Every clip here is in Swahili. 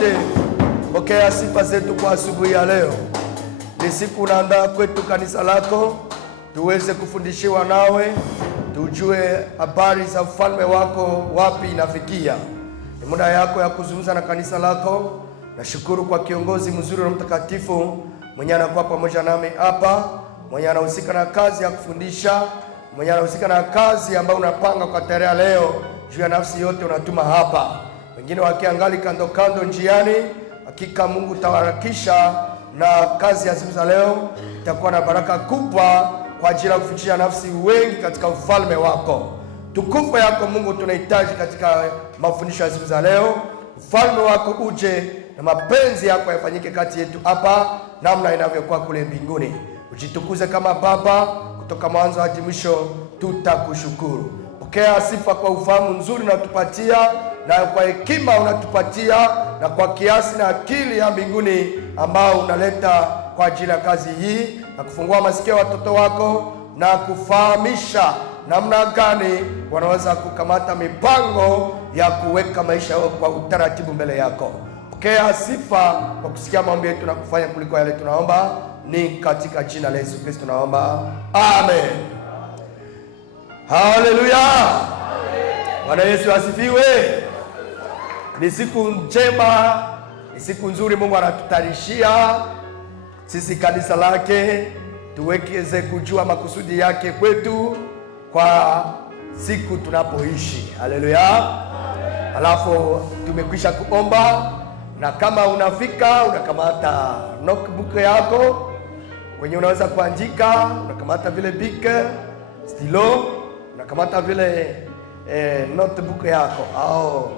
wote, pokea sifa zetu kwa asubuhi ya leo. Ni siku unaandaa kwetu kanisa lako, tuweze kufundishiwa nawe, tujue habari za ufalme wako wapi inafikia. Ni muda yako ya kuzungumza na kanisa lako. Nashukuru kwa kiongozi mzuri na mtakatifu mwenye anakuwa pamoja nami hapa, mwenye anahusika na kazi ya kufundisha, mwenye anahusika na kazi ambayo unapanga kwa tarehe leo juu ya nafsi yote unatuma hapa. Wengine wakiangali kando kando njiani, hakika Mungu tawarakisha na kazi ya siku za leo itakuwa na baraka kubwa kwa ajili ya kufikisha nafsi wengi katika ufalme wako. Tukufu yako Mungu tunahitaji katika mafundisho ya siku za leo. Ufalme wako uje na mapenzi yako yafanyike kati yetu hapa namna inavyokuwa kule mbinguni. Ujitukuze kama Baba, kutoka mwanzo hadi mwisho tutakushukuru. Pokea sifa kwa ufahamu nzuri unatupatia, na kwa hekima unatupatia, na kwa kiasi na akili ya mbinguni ambao unaleta kwa ajili ya kazi hii, na kufungua masikio ya watoto wako na kufahamisha namna gani wanaweza kukamata mipango ya kuweka maisha yao kwa utaratibu mbele yako. Pokea sifa kwa kusikia maombi yetu na kufanya kuliko yale tunaomba, ni katika jina la Yesu Kristo naomba, amen. Haleluya, Bwana Yesu asifiwe. Ni siku njema, ni siku nzuri Mungu anatutarishia sisi kanisa lake, tuwekeze kujua makusudi yake kwetu kwa siku tunapoishi. Haleluya. Alafu tumekwisha kuomba, na kama unafika unakamata notebook yako kwenye unaweza kuandika, unakamata vile bike stilo, unakamata vile notebook yako au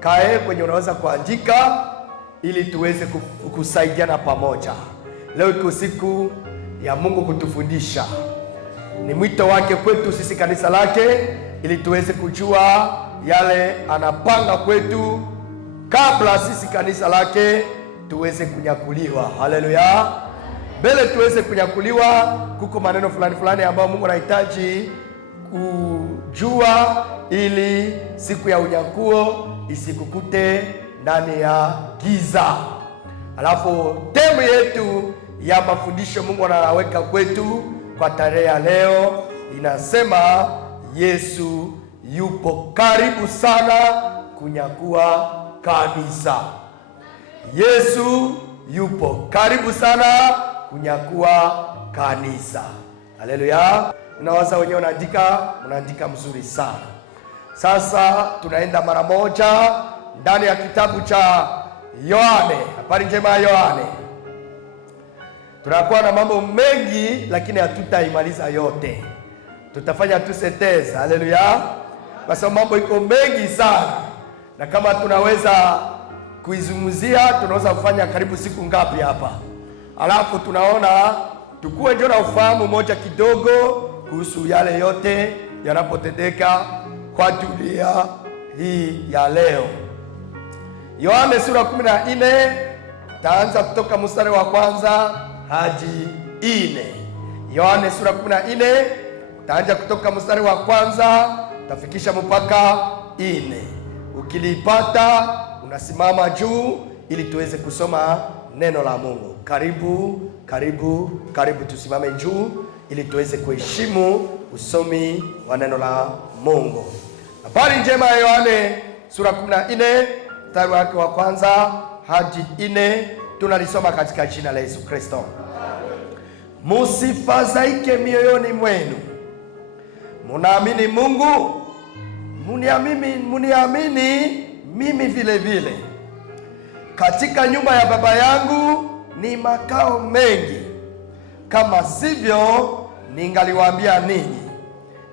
kae kwenye unaweza kuandika, ili tuweze kusaidiana pamoja. Leo iko siku ya Mungu kutufundisha, ni mwito wake kwetu sisi kanisa lake, ili tuweze kujua yale anapanga kwetu kabla sisi kanisa lake tuweze kunyakuliwa. Haleluya. Mbele tuweze kunyakuliwa, kuko maneno fulani fulani ambayo Mungu anahitaji kujua, ili siku ya unyakuo isikukute ndani ya giza. Alafu temu yetu ya mafundisho Mungu anaweka kwetu kwa tarehe ya leo inasema, Yesu yupo karibu sana kunyakua kanisa. Yesu yupo karibu sana kunyakua kanisa. Haleluya. Unawaza wenyewe unaandika mzuri sana. Sasa tunaenda mara moja ndani ya kitabu cha Yohane, habari njema ya Yohane. Tunakuwa na mambo mengi lakini hatutaimaliza yote. Tutafanya tu senteza. Haleluya. Kwa sababu mambo iko mengi sana, na kama tunaweza kuizungumzia tunaweza kufanya karibu siku ngapi hapa. Alafu tunaona tukue ndio na ufahamu moja kidogo kuhusu yale yote yanapotendeka kwa dunia hii ya leo. Yohane sura 14, taanza kutoka mstari wa kwanza hadi 4. Yohane sura 14, taanza kutoka mstari wa kwanza tafikisha mpaka 4. Ukilipata unasimama juu ili tuweze kusoma neno la Mungu. Karibu tusimame juu ili tuweze kuheshimu usomi wa neno la Mungu. Habari njema ya Yohane sura 14 mstari wake wa kwanza hadi 4 tunalisoma katika jina la Yesu Kristo. Musifadhaike mioyoni mwenu, munaamini Mungu, muniamini mimi vile vile. Katika nyumba ya Baba yangu ni makao mengi, kama sivyo ningaliwaambia ninyi.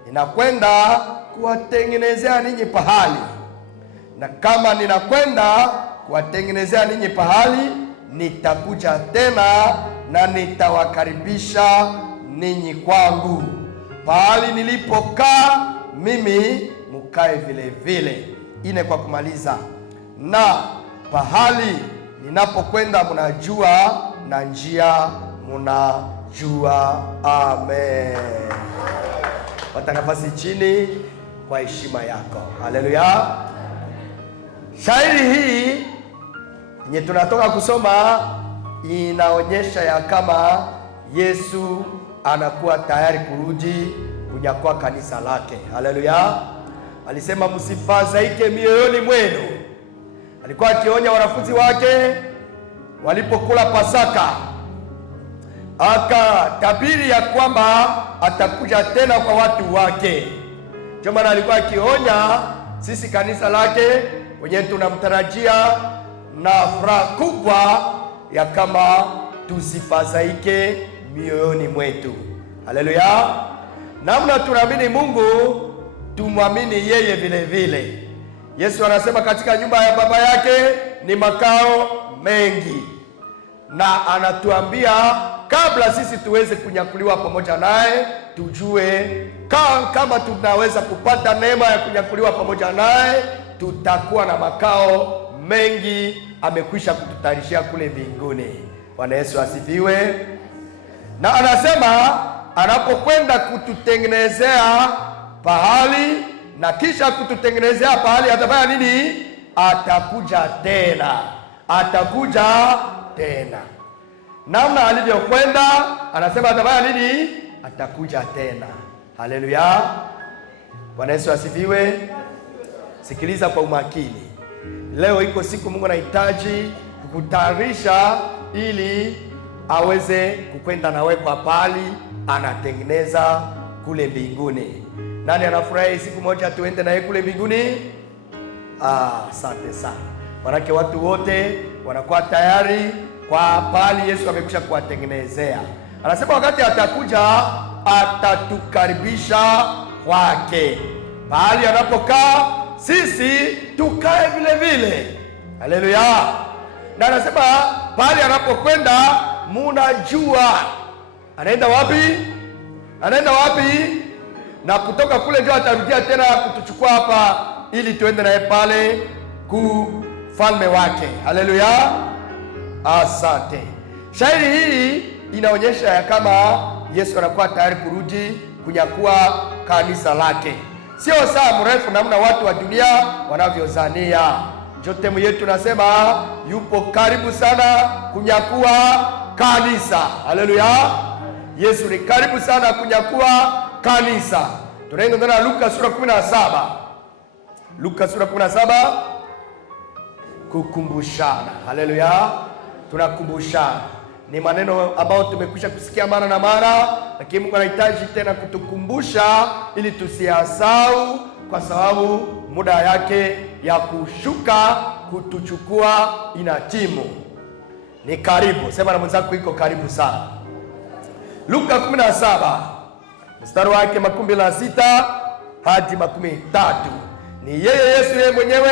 Ninakwenda kuwatengenezea ninyi pahali, na kama ninakwenda kuwatengenezea ninyi pahali, nitakuja tena na nitawakaribisha ninyi kwangu, pahali nilipokaa mimi mukae vile vile. 4 kwa kumaliza, na pahali ninapokwenda mnajua, na njia mnajua. Amen. Pata nafasi chini kwa heshima yako. Haleluya. Shairi hii yenye tunatoka kusoma inaonyesha ya kama Yesu anakuwa tayari kurudi kunyakua kanisa lake. Haleluya! Alisema msifadhaike mioyoni mwenu. Alikuwa akionya wanafunzi wake walipokula Pasaka, akatabiri ya kwamba atakuja tena kwa watu wake. Ndio maana alikuwa akionya sisi kanisa lake wenyewe tunamtarajia na furaha kubwa ya kama tusifadhaike mioyoni mwetu. Haleluya! Namna tunaamini Mungu, tumwamini yeye vile vile. Yesu anasema katika nyumba ya Baba yake ni makao mengi, na anatuambia kabla sisi tuweze kunyakuliwa pamoja naye, tujue kama tunaweza kupata neema ya kunyakuliwa pamoja naye, tutakuwa na makao mengi amekwisha kututayarishia kule mbinguni. Bwana Yesu asifiwe. Na anasema anapokwenda kututengenezea pahali na kisha kututengenezea pahali, atafanya nini? Atakuja tena, atakuja tena. Namna alivyokwenda, anasema atafanya nini? Atakuja tena. Haleluya! Bwana Yesu asifiwe. Sikiliza kwa umakini. Leo iko siku Mungu anahitaji kukutayarisha ili aweze kukwenda nawe kwa pali anatengeneza kule mbinguni. Nani anafurahi siku moja tuende naye kule mbinguni? Asante sana. Manake watu wote wanakuwa tayari kwa pali Yesu amekwisha kuwatengenezea. Anasema wakati atakuja atatukaribisha kwake. Pahali anapokaa sisi tukae vile vile. Haleluya! Na anasema pahali anapokwenda munajua anaenda wapi? Anaenda wapi? Na kutoka kule ndio atarudia tena kutuchukua hapa ili tuende naye pale kufalme wake. Haleluya! Asante. Shairi hii inaonyesha ya kama Yesu anakuwa tayari kurudi kunyakua kanisa lake. Sio saa mrefu namna watu wa dunia wanavyozania. Jotemu yetu nasema yupo karibu sana kunyakua kanisa. Haleluya! Yesu ni karibu sana kunyakua kanisa. Tunaenda ndani ya Luka sura 17. Luka sura 17, kukumbushana. Haleluya! Tunakumbushana. Ni maneno ambayo tumekwisha kusikia mara na mara, lakini Mungu anahitaji tena kutukumbusha ili tusiyasahau, kwa sababu muda yake ya kushuka kutuchukua inatimu. Ni karibu. Sema na mwenzako iko karibu sana. Luka 17 mstari wake 26 hadi 13. Ni yeye Yesu yeye mwenyewe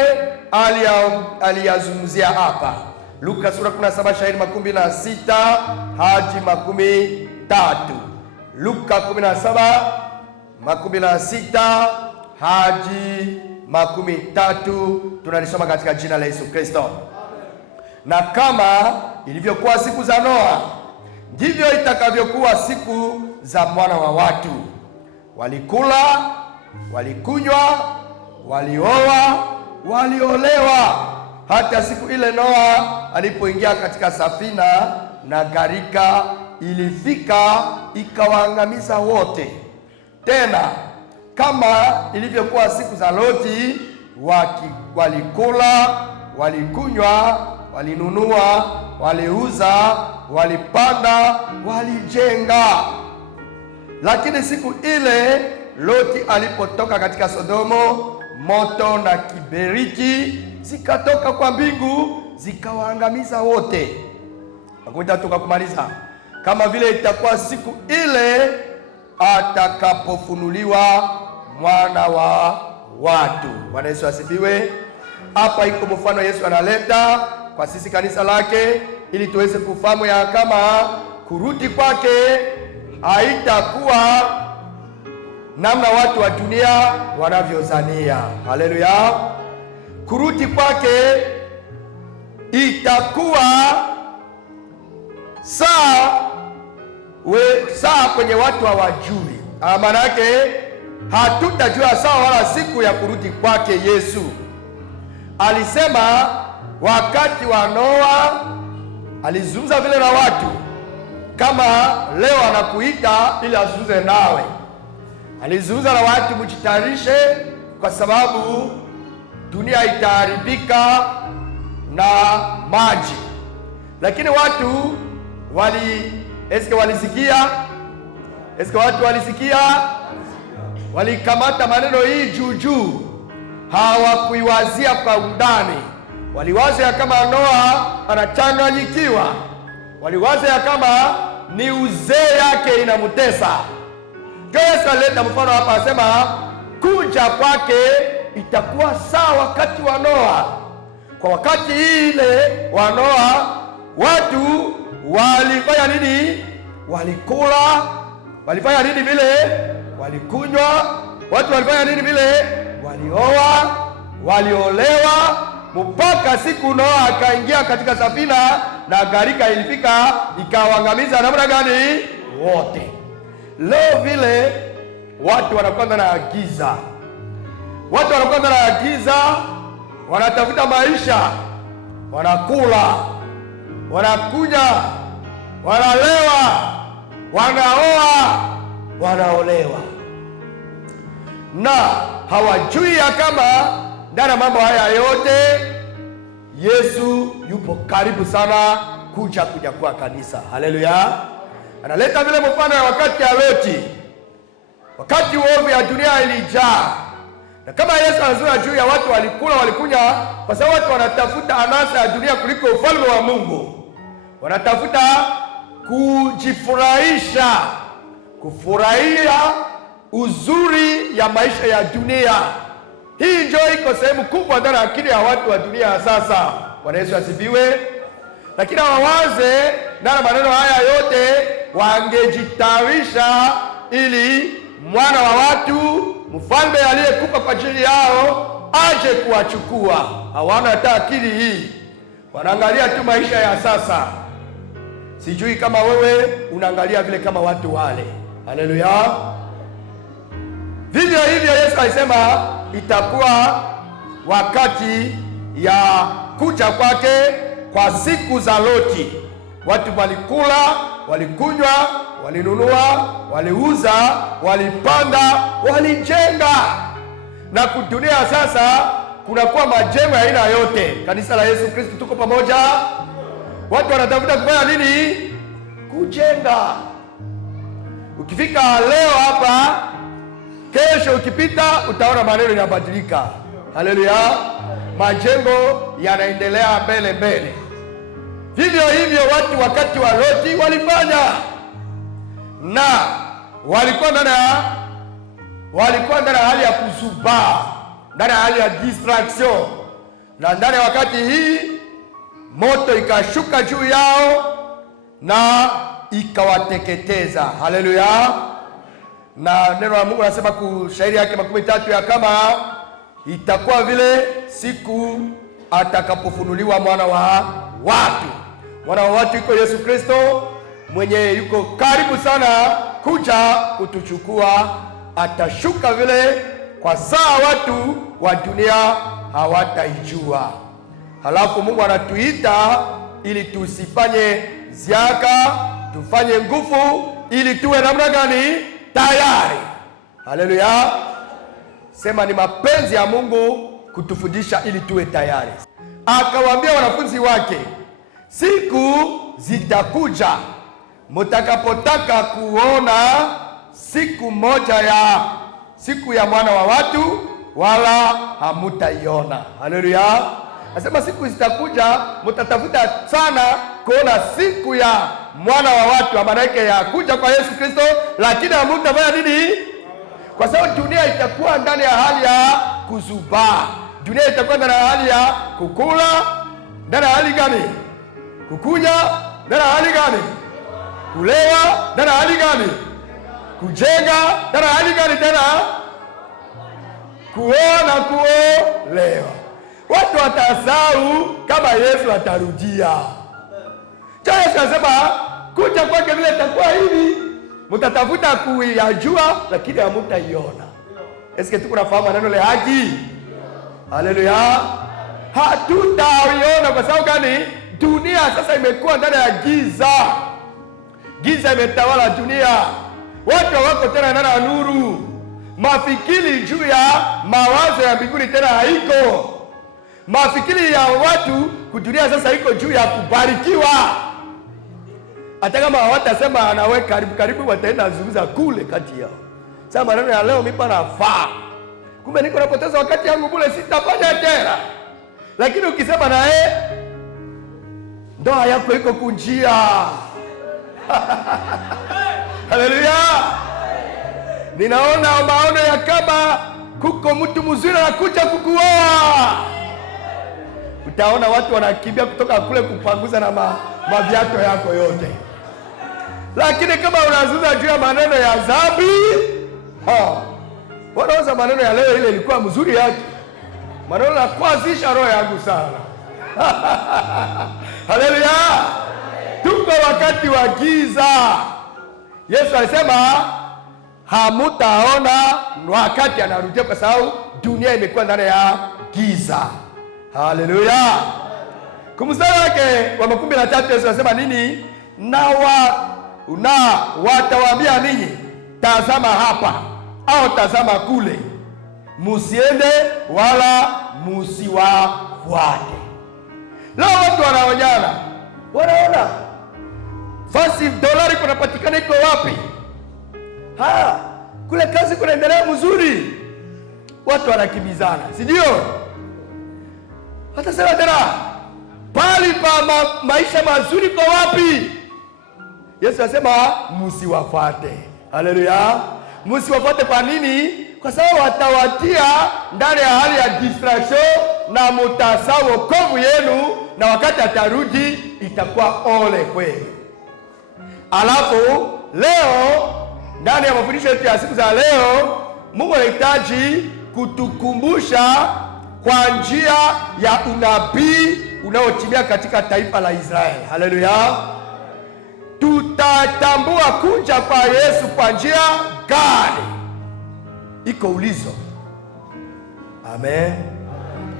aliyazungumzia hapa. Luka sura 17 shairi 26 hadi 13. Luka 17 26 hadi 13, tunalisoma katika jina la Yesu Kristo. Na kama ilivyokuwa siku za Noa, ndivyo itakavyokuwa siku za Mwana wa Watu. Walikula, walikunywa, walioa, waliolewa, hata siku ile Noa alipoingia katika safina na gharika ilifika ikawaangamiza wote. Tena kama ilivyokuwa siku za Loti, walikula, walikunywa, walinunua, waliuza, walipanda, walijenga. Lakini siku ile Loti alipotoka katika Sodomo, moto na kiberiti zikatoka kwa mbingu zikawaangamiza wote. Nakuja kumaliza. Kama vile itakuwa siku ile atakapofunuliwa Mwana wa Watu. Bwana Yesu asifiwe. Hapa iko mfano Yesu analeta kwa sisi kanisa lake ili tuweze kufahamu ya kama kurudi kwake haitakuwa namna watu wa dunia wanavyozania. Haleluya! Kurudi kwake itakuwa saa kwenye watu hawajui. Maana yake hatutajua saa wala siku ya kurudi kwake Yesu. Alisema wakati wa Noa alizungumza vile na watu, kama leo anakuita ili azungumze nawe. Alizungumza na watu, mjitayarishe kwa sababu dunia itaharibika na maji. Lakini watu walisikia? Watu walisikia? Walikamata maneno hii juu, hawakuiwazia kwa undani. Waliwaza ya kama Noa anachanganyikiwa, waliwaza ya kama ni uzee yake inamutesa. Yesu aleta mfano hapa, asema kuja kwake itakuwa sawa wakati wa Noa. Kwa wakati ile wa Noa, watu walifanya nini? Walikula. Walifanya nini vile? Walikunywa. Watu walifanya nini vile? Walioa, waliolewa, mpaka siku Noa akaingia katika safina na gharika ilifika ikawaangamiza namna gani? Wote. Leo vile watu wanakuwa na giza. Watu wanakuwa na giza, wanatafuta maisha, wanakula, wanakunywa, wanalewa, wanaoa, wanaolewa, na hawajui ya kama ndani ya mambo haya yote Yesu yupo karibu sana kuja kwa kanisa. Haleluya! Analeta vile mfano ya wakati ya Loti, wakati uovu ya dunia ilijaa, na kama Yesu anazungumza juu ya watu walikula, walikunywa, kwa sababu watu wanatafuta anasa ya dunia kuliko ufalme wa Mungu. Wanatafuta kujifurahisha, kufurahia uzuri ya maisha ya dunia. Hii ndio iko sehemu kubwa ndani ya akili ya watu wa dunia sasa. Bwana Yesu asifiwe. Lakini hawawaze ndani maneno haya yote wangejitayarisha ili mwana wa watu, mfalme aliyekufa kwa ajili yao, aje kuwachukua. Hawana hata akili hii, wanaangalia tu maisha ya sasa. Sijui kama wewe unaangalia vile kama watu wale. Haleluya! Vivyo hivyo Yesu alisema itakuwa wakati ya kuja kwake kwa siku za Loti. Watu walikula, walikunywa, walinunua, waliuza, walipanda, walijenga. Na kudunia sasa kunakuwa majengo ya aina yote. Kanisa la Yesu Kristo tuko pamoja. Watu wanatafuta kufanya nini? Kujenga. Ukifika leo hapa, kesho ukipita utaona maneno yanabadilika. Haleluya! Majengo yanaendelea mbele. Vivyo hivyo watu wakati wa Loti walifanya, na walikuwa ndani ya hali ya kuzubaa, ndani ya hali ya distraction, na ndani ya wakati hii moto ikashuka juu yao na ikawateketeza. Haleluya! Na neno la Mungu nasema kushairi yake 13 ya kama itakuwa vile siku atakapofunuliwa mwana wa watu. Mwana wa watu yuko Yesu Kristo, mwenye yuko karibu sana kuja kutuchukua. Atashuka vile kwa saa watu wa dunia hawataijua. Halafu Mungu anatuita ili tusifanye ziaka, tufanye nguvu ili tuwe namna gani? Tayari. Haleluya! Sema ni mapenzi ya Mungu kutufundisha ili tuwe tayari. Akawaambia wanafunzi wake, siku zitakuja mtakapotaka kuona siku moja ya siku ya mwana wa watu, wala hamutaiona. Haleluya! Nasema siku zitakuja, mtatafuta sana kuona siku ya mwana wa watu, maana yake ya kuja kwa Yesu Kristo, lakini hamutafanya nini? Kwa sababu dunia itakuwa ndani ya hali ya kuzubaa. Dunia itakuwa ndani ya hali ya kukula. Ndani ya hali gani? Kukunya. Ndani ya hali gani? Kulewa. Ndani ya hali gani? Kujenga. Ndani ya hali gani tena? Kuoa na kuolewa. Watu watasahau kama Yesu atarudia. Yesu anasema kuja kwake vile itakuwa hivi, mtatafuta kuyajua lakini hamutaiona. Eske tuko nafahamu neno la haki? Haleluya! hatutaiona. Kwa sababu gani? Dunia sasa imekuwa ndani ya giza. Giza imetawala dunia, watu hawako tena ndani ya nuru. Mafikiri juu ya mawazo ya mbinguni tena haiko. Mafikiri ya watu kudunia sasa iko juu ya kubarikiwa. Hata kama hawatasema anawe karibu, wataenda zungumza kule kati yao. Sasa maneno ya leo mipa nafaa, kumbe niko napoteza wakati yangu bure, sitafanya tena. Lakini ukisema naye, ndoa yako iko kunjia. Haleluya! Ninaona maono ya kama kuko mtu mzuri anakuja kukuoa. Utaona watu wanakimbia kutoka kule kupanguza na maviato yako yote. Lakini kama unazungumza juu ya maneno ya dhambi, wanaweza maneno ya leo ile ilikuwa mzuri yake. Maneno la kuanzisha roho yangu sana. Haleluya! Tuko wakati wa giza. Yesu alisema hamutaona wakati anarudia, kwa sababu dunia imekuwa ndani ya giza. Haleluya! Kumstari wake wa 13 Yesu anasema nini? Na watawaambia ninyi, tazama hapa au tazama kule, musiende wala musiwafuate. Leo watu wanaonyana, wanaona fasi dolari kunapatikana iko wapi? Kule kazi kunaendelea mzuri, watu wanakimbizana, si ndio? Hata sema tena pali pa maisha mazuri kwa wapi? Yesu anasema musiwafuate. Haleluya! Musiwafuate. Kwa nini? Kwa sababu watawatia ndani ya hali ya distraction na mutasahau wokovu yenu, na wakati atarudi itakuwa ole kwenu. Alafu leo ndani ya mafundisho yetu ya siku za leo, Mungu anahitaji kutukumbusha kwa njia ya unabii unaotimia katika taifa la Israeli. Haleluya! Tutatambua kuja kwa Yesu kwa njia gani? Iko ulizo. Amen.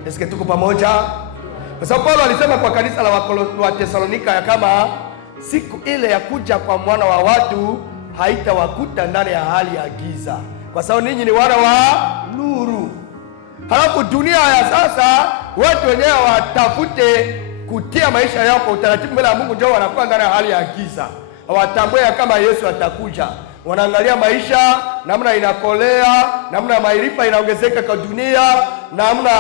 Eske tuko pamoja? Kwa sababu Paulo alisema kwa kanisa la Wathesalonika ya kama siku ile ya kuja kwa mwana wa watu haitawakuta ndani ya hali ya giza, kwa sababu ninyi ni wana wa nuru. Halafu dunia ya sasa watu wenyewe watafute kutia maisha yao kwa utaratibu mbele ya Mungu, ndio wanakuwa ndani ya hali ya giza. Hawatambue kama Yesu atakuja. Wanaangalia maisha namna inakolea, namna maarifa inaongezeka kwa dunia, namna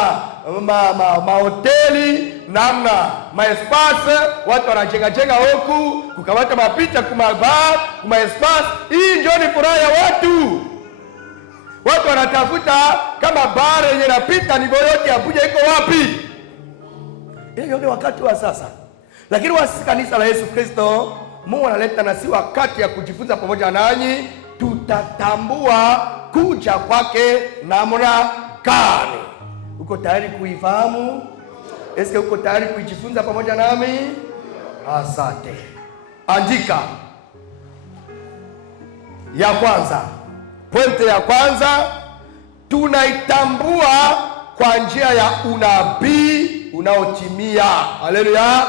mahoteli, namna maespase, watu wanajenga huku, kukamata mapicha kumabar, kumaespase. Hii ndio ni furaha ya watu. Watu wanatafuta kama bare yenye napita ni yote Abuja iko wapi? Hiyo ndio wakati wa sasa. Lakini wasi kanisa la Yesu Kristo, Mungu analeta nasi wakati ya kujifunza pamoja nanyi, tutatambua kuja kwake namna gani. Uko tayari kuifahamu? Eske uko tayari kujifunza pamoja nami? Asante. Andika. Ya kwanza. Pointi ya kwanza, tunaitambua kwa njia ya unabii unaotimia. Haleluya!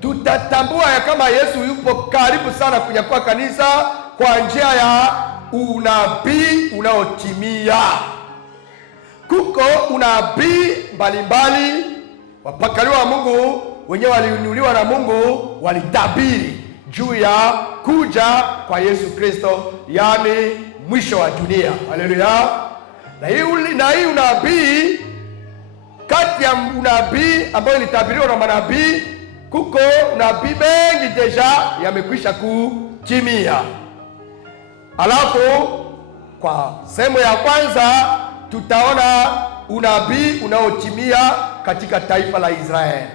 Tutatambua ya kama Yesu yupo karibu sana kunyakua kanisa kwa njia ya unabii unaotimia. Kuko unabii mbalimbali, wapakaliwa wa Mungu wenyewe waliunuliwa na Mungu, walitabiri juu ya kuja kwa Yesu Kristo, yani mwisho wa dunia. Haleluya! Na hii unabii, kati ya unabii ambayo ilitabiriwa na manabii, kuko unabii mengi deja yamekwisha kutimia. Alafu kwa sehemu ya kwanza tutaona unabii unaotimia katika taifa la Israeli.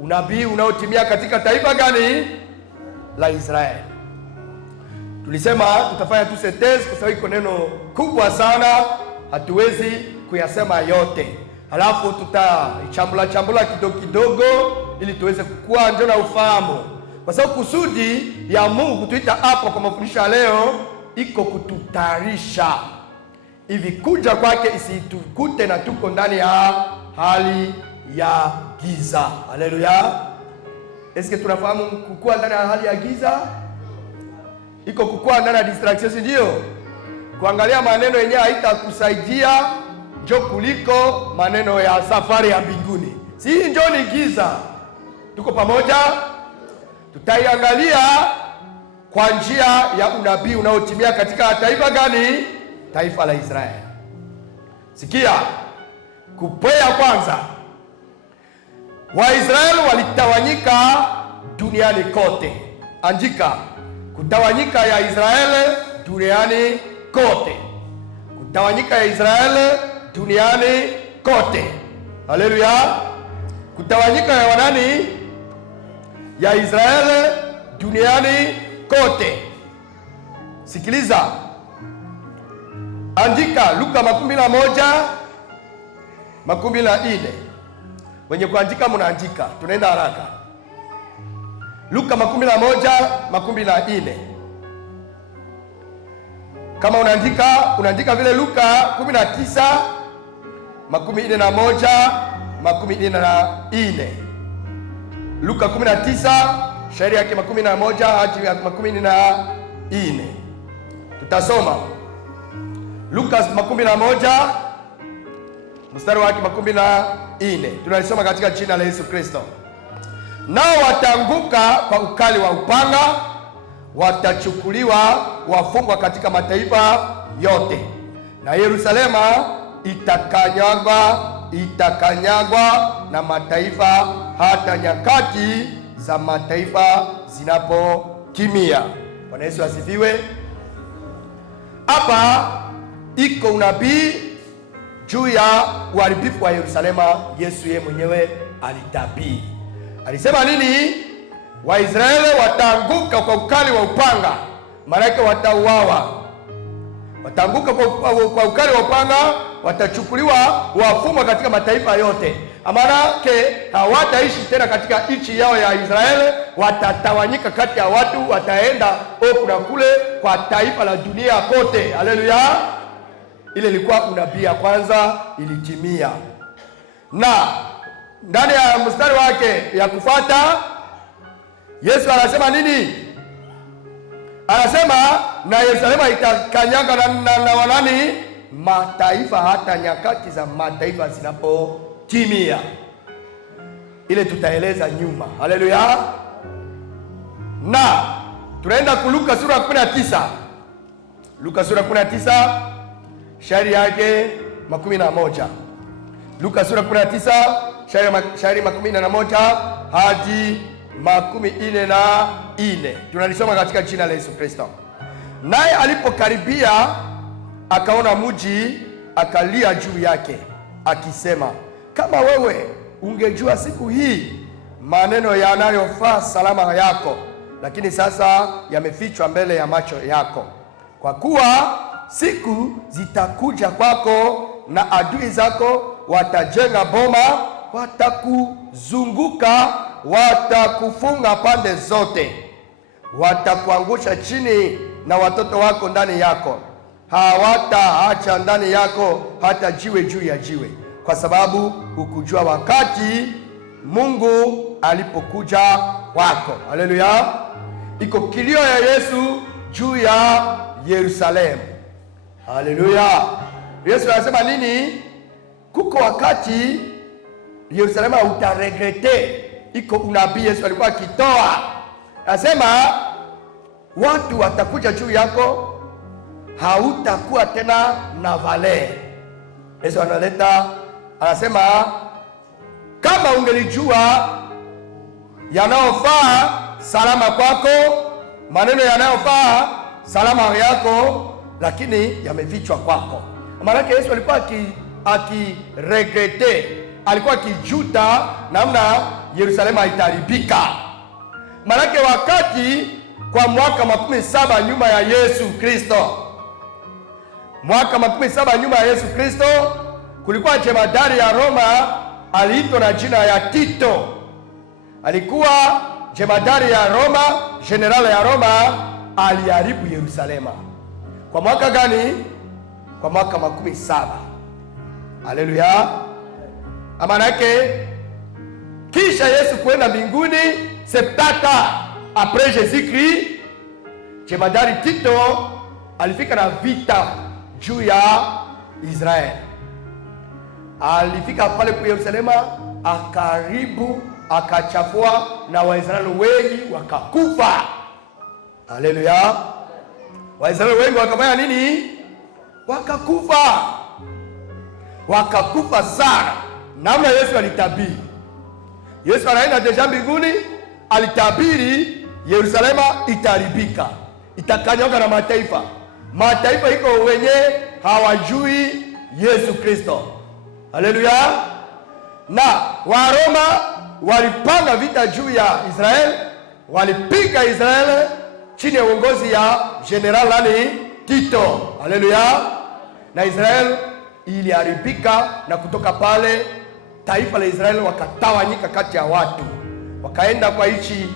Unabii unaotimia katika taifa gani? La Israeli. Tulisema tutafanya tu sentence kwa sababu iko neno kubwa sana, hatuwezi kuyasema yote. Halafu tutachambula kidogo kidogo ili tuweze kukua ndio na ufahamu. Kwa sababu kusudi ya Mungu kutuita hapa kwa mafundisho ya leo iko kututayarisha hivi kuja kwake isitukute na tuko ndani ya hali ya giza. Haleluya. Eske tunafahamu kukua ndani ya hali ya giza? Iko kukua ndani ya distractions, ndio kuangalia maneno yenyewe haitakusaidia njo kuliko maneno ya safari ya mbinguni. Si njo ni giza. Tuko pamoja? Tutaiangalia kwa njia ya unabii unaotimia katika taifa gani? Taifa la Israeli. Sikia, kupea kwanza, Waisraeli walitawanyika duniani kote. Andika, kutawanyika ya Israeli duniani kote. Kutawanyika ya Israeli duniani kote. Haleluya. Kutawanyika ya wanani? Ya Israeli duniani kote. Sikiliza, andika Luka 11:14. Wenye kuandika mnaandika, tunaenda haraka. Luka 11:14. Kama unaandika vile Luka 19:41-44. Luka 19 shairi yake 11 hadi 14. Tutasoma Luka 11 mstari wake 14. Tunalisoma katika jina la Yesu Kristo. Nao wataanguka kwa ukali wa upanga, watachukuliwa wafungwa katika mataifa yote, na Yerusalema itakanyagwa na mataifa hata nyakati za mataifa zinapotimia. Bwana Yesu asifiwe. Hapa iko unabii juu ya uharibifu wa Yerusalema. Yesu yeye mwenyewe alitabiri. Alisema nini? Waisraeli wataanguka kwa ukali wa upanga, maana yake watauawa. Wataanguka kwa ukali wa upanga, watachukuliwa wafungwa katika mataifa yote. Maana yake hawataishi tena katika nchi yao ya Israeli, watatawanyika kati ya watu, wataenda huku na kule kwa taifa la dunia kote. Haleluya. Ile ilikuwa unabii ya kwanza ilitimia. Na ndani ya mstari wake ya kufuata Yesu anasema nini? Anasema na Yerusalemu itakanyaga na wanani? Mataifa hata nyakati za mataifa zinapotimia. Ile tutaeleza nyuma. Haleluya. Na tunaenda Luka sura 19. Luka sura 19 shairi yake 11. Luka sura 19 shairi 11 hadi 14. Tunalisoma katika jina la Yesu Kristo. Naye alipokaribia akaona mji, akalia juu yake akisema, kama wewe ungejua siku hii maneno yanayofaa salama yako, lakini sasa yamefichwa mbele ya macho yako. Kwa kuwa siku zitakuja kwako, na adui zako watajenga boma, watakuzunguka, watakufunga pande zote, watakuangusha chini na watoto wako ndani yako. Hawataacha ndani yako hata jiwe juu ya jiwe, kwa sababu hukujua wakati Mungu alipokuja kwako. Haleluya. Iko kilio ya Yesu juu ya Yerusalemu. Haleluya. Yesu anasema nini? Kuko wakati Yerusalemu utaregrete. Iko unabii Yesu alikuwa akitoa. Anasema watu watakuja juu yako, hautakuwa tena na vale. Yesu anasema kama ungelijua yanayofaa salama kwako, maneno yanayofaa salama yako, lakini yamefichwa kwako. Maana yake Yesu alikuwa akiregrete, alikuwa akijuta namna Yerusalemu haitaribika. Maana yake wakati kwa mwaka 17 nyuma ya Yesu Kristo, mwaka 17 nyuma ya Yesu Kristo, kulikuwa jemadari ya Roma aliitwa na jina ya Tito. Alikuwa jemadari ya Roma, general ya Roma, aliharibu Yerusalemu. Kwa mwaka gani? Kwa mwaka 17. Haleluya. Maana yake Kisha Yesu kwenda mbinguni 70 après Jésus-Christ, jemadari Tito alifika na vita juu ya Israeli. Alifika pale kwa Yerusalema, akaribu akachafua na Waisraeli wengi wakakufa. Haleluya! Waisraeli wengi wakafanya nini? Wakakufa, wakakufa sana. Namna Yesu alitabiri. Yesu anaenda deja mbinguni, alitabiri Yerusalema itaharibika, itakanyanga na mataifa. Mataifa iko wenye hawajui Yesu Kristo. Haleluya! Na Waroma walipanga vita juu ya Israeli, walipiga Israeli chini ya uongozi ya General Tito. Haleluya! Na Israeli iliharibika, na kutoka pale taifa la Israeli wakatawanyika kati ya watu, wakaenda kwa nchi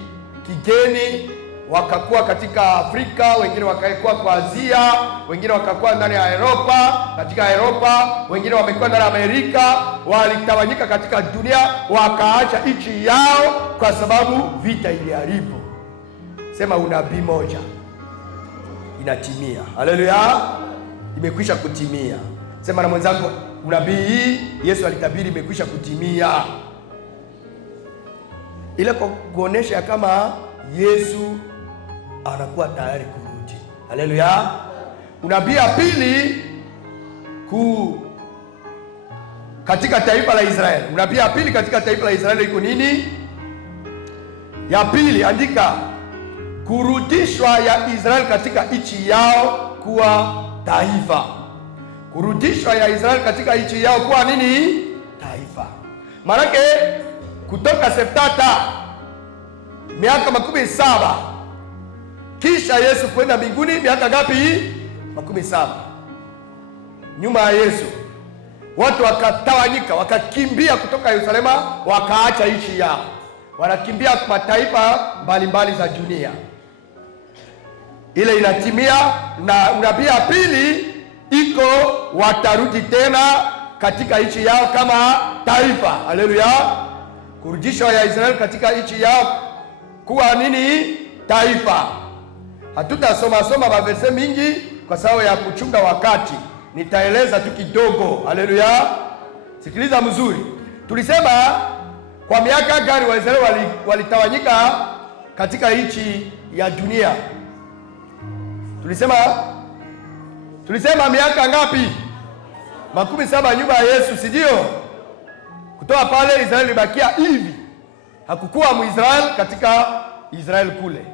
kigeni, wakakuwa katika Afrika, wengine wakakuwa kwa Asia, wengine wakakuwa ndani ya Europa, katika Europa, wengine wamekuwa ndani ya Amerika. Walitawanyika katika dunia, wakaacha nchi yao kwa sababu vita iliharibu. Sema unabii moja inatimia. Haleluya! Imekwisha kutimia. Sema na mwenzako, unabii hii Yesu alitabiri imekwisha kutimia. Ile kuonesha kama Yesu anakuwa tayari kurudi. Haleluya! Unabii ya pili katika taifa la Israeli. Unabii ya pili katika taifa la Israeli iko nini? Ya pili, andika, kurudishwa ya Israeli katika nchi yao kuwa taifa. Kurudishwa ya Israeli katika nchi yao kuwa nini? Taifa. Maanake kutoka 70 miaka 17 kisha Yesu kwenda mbinguni, miaka ngapi? 17 nyuma ya Yesu, watu wakatawanyika, wakakimbia kutoka Yerusalema, wakaacha nchi yao, wanakimbia mataifa mbalimbali za dunia. Ile inatimia, na unabii ya pili iko watarudi tena katika nchi yao kama taifa. Haleluya! Kurudishwa ya Israeli katika nchi yao kuwa nini? Taifa. Hatutasoma maverse mingi kwa sababu ya kuchunga wakati, nitaeleza tu kidogo. Haleluya! Sikiliza mzuri. Tulisema kwa miaka gani Waisraeli walitawanyika katika nchi ya dunia? Tulisema miaka ngapi? 17 nyuma ya Yesu, si ndio? Kutoka pale Israeli bakia hivi, hakukuwa Muisraeli katika Israeli kule.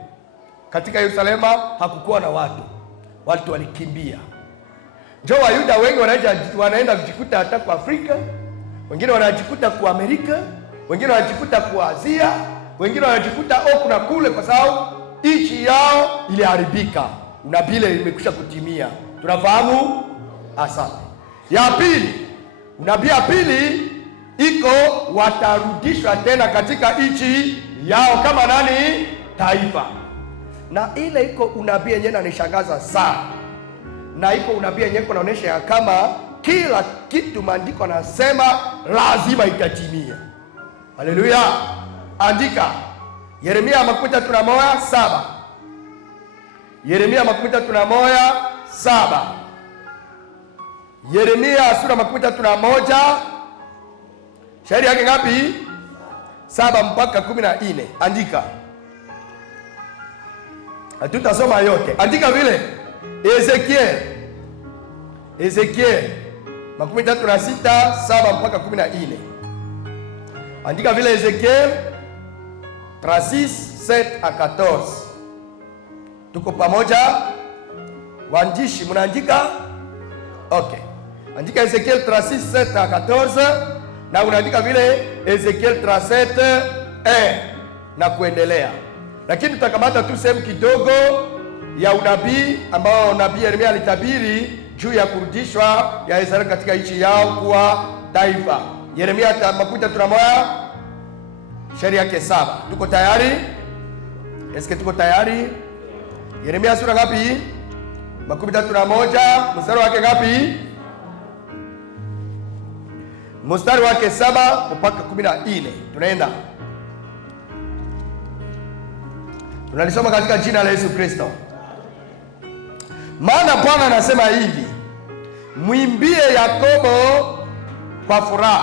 Katika Yerusalema hakukuwa na watu walikimbia. Ndio Wayuda wengi wanaenda kujikuta hata kwa Afrika, wengine wanajikuta kwa Amerika, wengine wanajikuta kwa Asia, wengine wanajikuta huku na kule, kwa sababu nchi yao iliharibika. Unabii imekwisha kutimia. Tunafahamu? Asante. Ya pili, unabii ya pili iko watarudishwa tena katika nchi yao kama nani? Taifa. Na ile iko unabii yenyewe inanishangaza sana, na iko unabii yenyewe kunaonyesha ya kama kila kitu maandiko anasema lazima itatimia. Haleluya! Andika Yeremia 31:7. Yeremia 31:7. Yeremia sura 31 shairi yake ngapi? 7 mpaka 14. Andika. Hatutasoma yote. Andika vile. Ezekiel 36 7 mpaka 14. Andika vile Ezekiel 36 7 à 14. Tuko pamoja? Waandishi mnaandika? Okay. Andika Ezekiel 36 7 à 14 na unaandika vile Ezekiel 37 na kuendelea. Lakini tutakamata tu sehemu kidogo ya unabii ambao nabii Yeremia alitabiri juu ya kurudishwa ya Israeli katika nchi yao kuwa taifa. Yeremia 31 shairi yake 7. Tuko tayari? Eske tuko tayari? Yeremia sura ngapi? 31 mstari wake ngapi? Mstari wake 7 mpaka 14. Tunaenda. Tunalisoma katika jina la Yesu Kristo. Maana Bwana anasema hivi, mwimbie Yakobo kwa furaha.